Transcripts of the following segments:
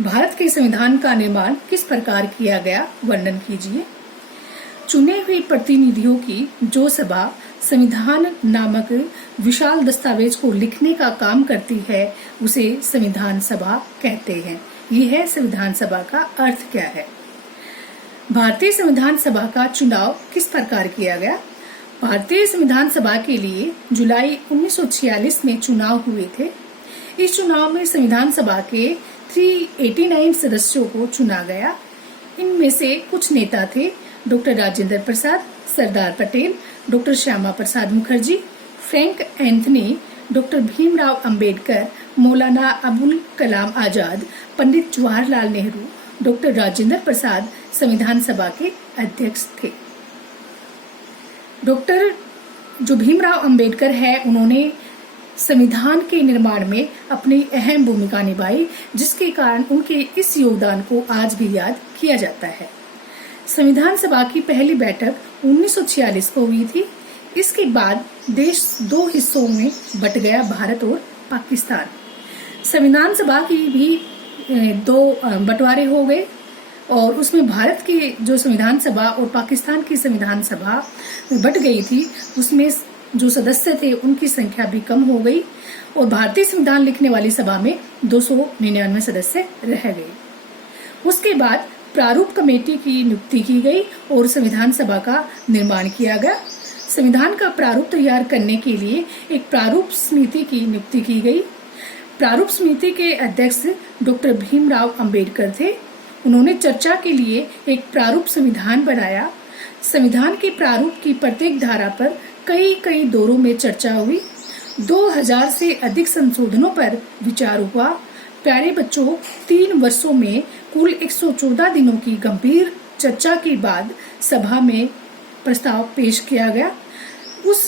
भारत के संविधान का निर्माण किस प्रकार किया गया, वर्णन कीजिए। चुने हुए प्रतिनिधियों की जो सभा संविधान नामक विशाल दस्तावेज को लिखने का काम करती है उसे संविधान सभा कहते हैं। यह है संविधान सभा का अर्थ क्या है। भारतीय संविधान सभा का चुनाव किस प्रकार किया गया। भारतीय संविधान सभा के लिए जुलाई 1946 में चुनाव हुए थे। इस चुनाव में संविधान सभा के 389 सदस्यों को चुना गया। इनमें से कुछ नेता थे doctor Rajendra Prasad, Sardar Patel, doctor Shyama Prasad Mukherjee, Frank Anthony, doctor Bhimrao Ambedkar, Maulana Abul Kalam Azad, Pandit Jawaharlal Nehru, doctor Rajendra Prasad संविधान सभा के अध्यक्ष थे। डॉक्टर जो भीमराव अंबेडकर है उन्होंने संविधान के निर्माण में अपनी अहम भूमिका निभाई, जिसके कारण उनके इस योगदान को आज भी याद किया जाता है। संविधान सभा की पहली बैठक 1946 को हुई थी। इसके बाद देश दो हिस्सों में बट गया, भारत और पाकिस्तान। संविधान सभा की भी दो बंटवारे हो गए और उसमें भारत की जो संविधान सभा और पाकिस्तान की संविधान सभा बट गई थी, उसमें जो सदस्य थे उनकी संख्या भी कम हो गई और भारतीय संविधान लिखने वाली सभा में 299 सदस्य रह गए। उसके बाद प्रारूप कमेटी की नियुक्ति की गई और संविधान सभा का निर्माण किया गया। संविधान का प्रारूप तैयार करने के लिए एक प्रारूप समिति की नियुक्ति की गई। प्रारूप समिति के अध्यक्ष डॉक्टर भीमराव अंबेडकर थे। उन्होंने चर्चा के लिए एक प्रारूप संविधान बनाया। संविधान के प्रारूप की प्रत्येक धारा पर कई दौरों में चर्चा हुई। 2000 से अधिक संशोधनों पर विचार हुआ। प्यारे बच्चों, 3 वर्षों में कुल 114 दिनों की गंभीर चर्चा के बाद सभा में प्रस्ताव पेश किया गया। उस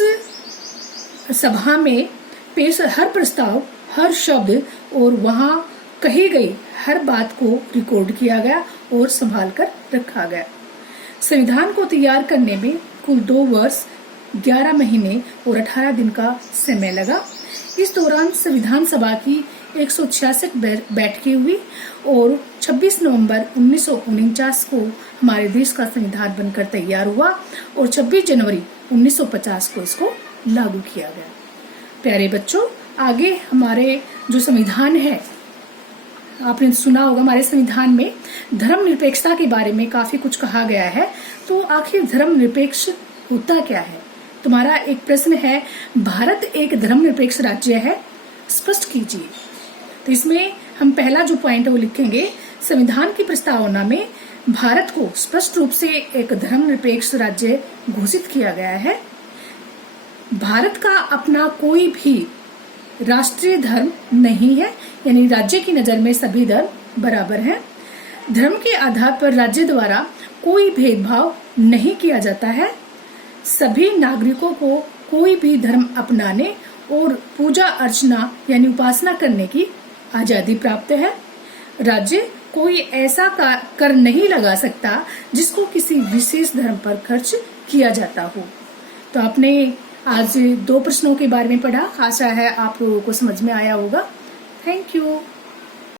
सभा में पेश हर प्रस्ताव, हर शब्द और वहां कही गई हर बात को रिकॉर्ड किया गया और संभाल कर रखा गया। संविधान को तैयार करने में कुल 2 वर्ष 11 महीने और 18 दिन का समय लगा। इस दौरान संविधान सभा की 166 बैठकें हुई और 26 नवंबर 1949 को हमारे देश का संविधान बनकर तैयार हुआ और 26 जनवरी 1950 को इसको लागू किया गया। प्यारे बच्चों, आगे हमारे जो संविधान है, आपने सुना होगा हमारे संविधान में धर्मनिरपेक्षता के बारे में काफी कुछ कहा गया है। तो आखिर धर्मनिरपेक्ष होता क्या है? तुम्हारा एक प्रश्न है, भारत एक धर्मनिरपेक्ष राज्य है, स्पष्ट कीजिए। तो इसमें हम पहला जो पॉइंट है वो लिखेंगे, संविधान की प्रस्तावना में भारत को स्पष्ट रूप से एक धर्मनिरपेक्ष राज्य घोषित किया गया है। भारत का अपना कोई भी राष्ट्रीय धर्म नहीं है, यानी राज्य की नजर में सभी धर्म बराबर हैं। धर्म के आधार पर राज्य द्वारा कोई भेदभाव नहीं किया जाता है। सभी नागरिकों को कोई भी धर्म अपनाने और पूजा अर्चना यानी उपासना करने की आजादी प्राप्त है। राज्य कोई ऐसा कर नहीं लगा सकता जिसको किसी विशेष धर्म पर खर्च किया जाता हो। तो आपने आज 2 प्रश्नों के बारे में पढ़ा। आशा है आप लोगों को समझ में आया होगा। Thank you.